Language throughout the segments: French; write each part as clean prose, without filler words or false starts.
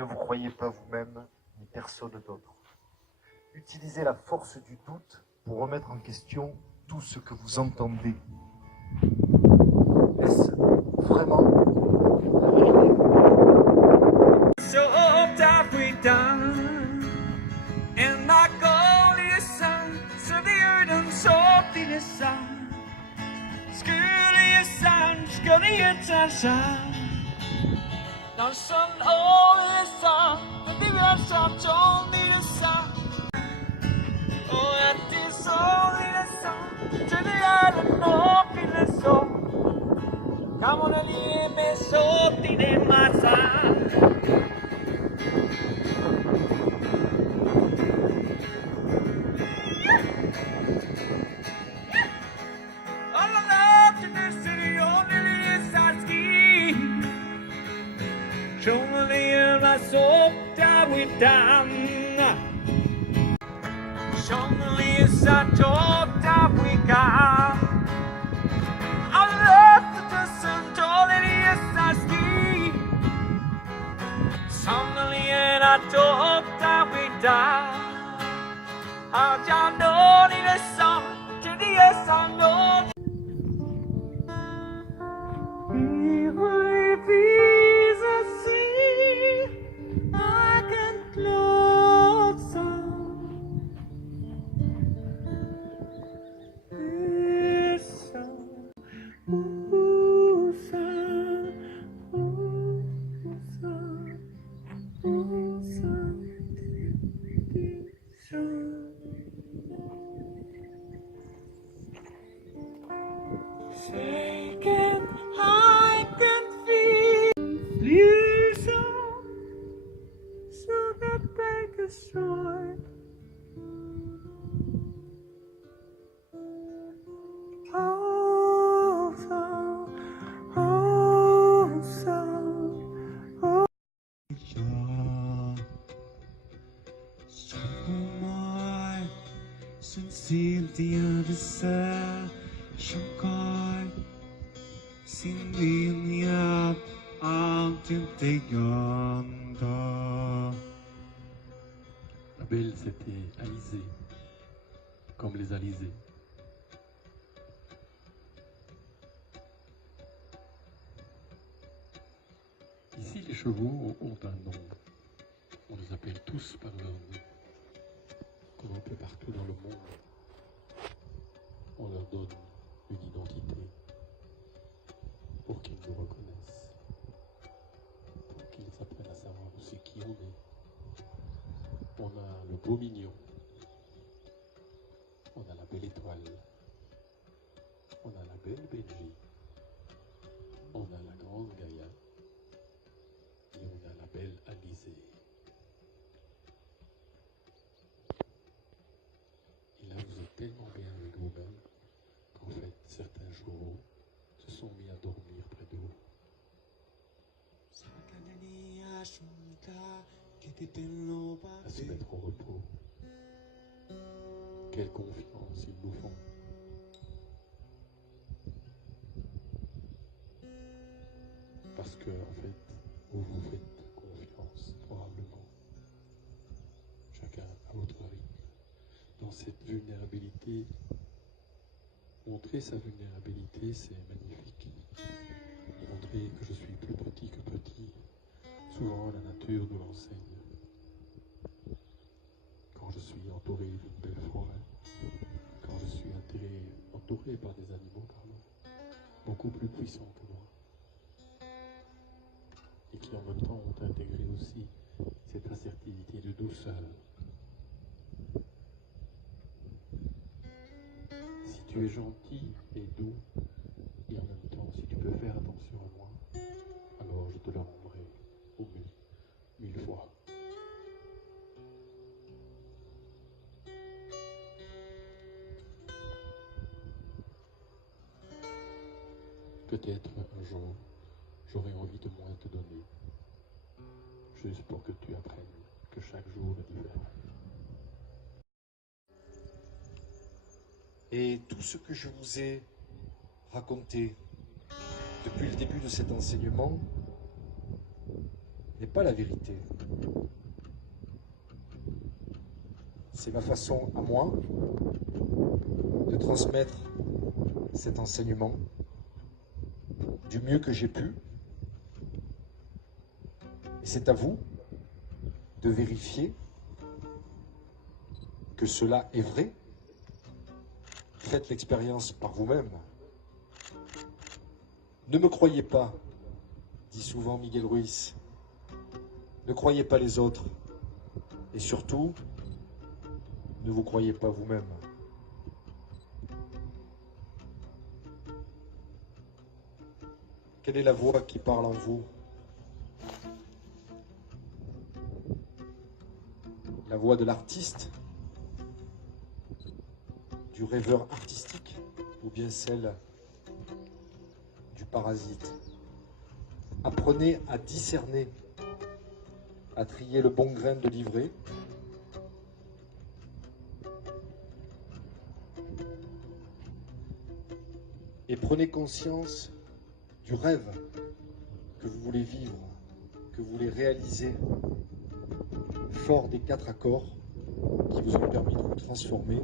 Ne vous croyez pas vous-même, ni personne d'autre. Utilisez la force du doute pour remettre en question tout ce que vous entendez. Est-ce vraiment la vérité? So have we done, and my goal is sun, så det är den så till det sun. Skulle jag sun, skulle jag ta sun. När sun all is sun, det är så told me the sun. Och att det är så det sun, så det är den så till det så. Come on, leave me så till det massa. Sjungler sopta witam. Sjungler satota wika. I love the sentolini saski. Sjungler atota wita. I don't know the song to the yes I know. Shaken, I can feel you so that break a sword. Oh, so my sincere desire shall guide sin linje allt inte ganda. La belle, c'était Alizée, comme les alizés. Ici, les chevaux ont un nom. On les appelle tous par leur nom. Comme un peu partout dans le monde, on leur donne une identité pour qu'ils nous reconnaissent, pour qu'ils apprennent à savoir aussi qui on est. On a le beau mignon, on a la belle étoile, on a la belle Benji, on a la grande Gaïa et on a la belle Alizée. Et là, vous êtes tellement bien avec vous-même qu'en fait, certains chevaux se sont mis à dormir près de vous. À se mettre au repos. Quelle confiance ils nous font. Parce que, en fait, vous vous faites confiance, probablement. Chacun à votre rythme. Dans cette vulnérabilité, montrer sa vulnérabilité, c'est magnifique. Montrer que je suis plus petit que petit, souvent la nature nous l'enseigne. Quand je suis entouré d'une belle forêt, quand je suis entouré par des animaux, beaucoup plus puissants que moi, et qui en même temps ont intégré aussi cette assertivité de douceur. Si tu es gentil et doux, et en même temps, si tu peux faire attention à moi, alors je te le rendrai au mieux, 1000 fois. Peut-être un jour, j'aurai envie de moins te donner, juste pour que tu apprennes que chaque jour est différent. Et tout ce que je vous ai raconté depuis le début de cet enseignement n'est pas la vérité. C'est ma façon à moi de transmettre cet enseignement du mieux que j'ai pu. Et c'est à vous de vérifier que cela est vrai. Faites l'expérience par vous-même. Ne me croyez pas, dit souvent Miguel Ruiz. Ne croyez pas les autres. Et surtout, ne vous croyez pas vous-même. Quelle est la voix qui parle en vous? La voix de l'artiste, du rêveur artistique, ou bien celle du parasite? Apprenez à discerner, à trier le bon grain de l'ivraie. Et prenez conscience du rêve que vous voulez vivre, que vous voulez réaliser, fort des 4 accords qui vous ont permis de vous transformer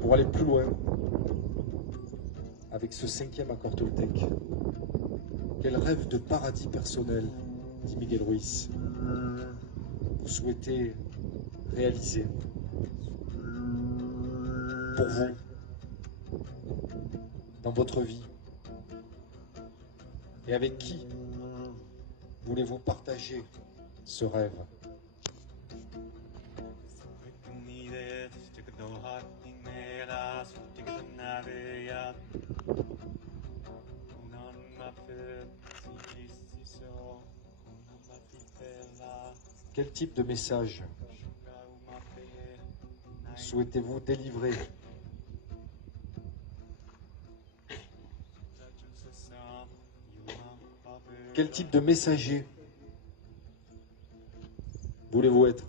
pour aller plus loin avec ce 5e accord toltèque. Quel rêve de paradis personnel, dit Miguel Ruiz, vous souhaitez réaliser pour vous, dans votre vie? Et avec qui voulez-vous partager ce rêve? Quel type de message souhaitez-vous délivrer? Quel type de messager voulez-vous être?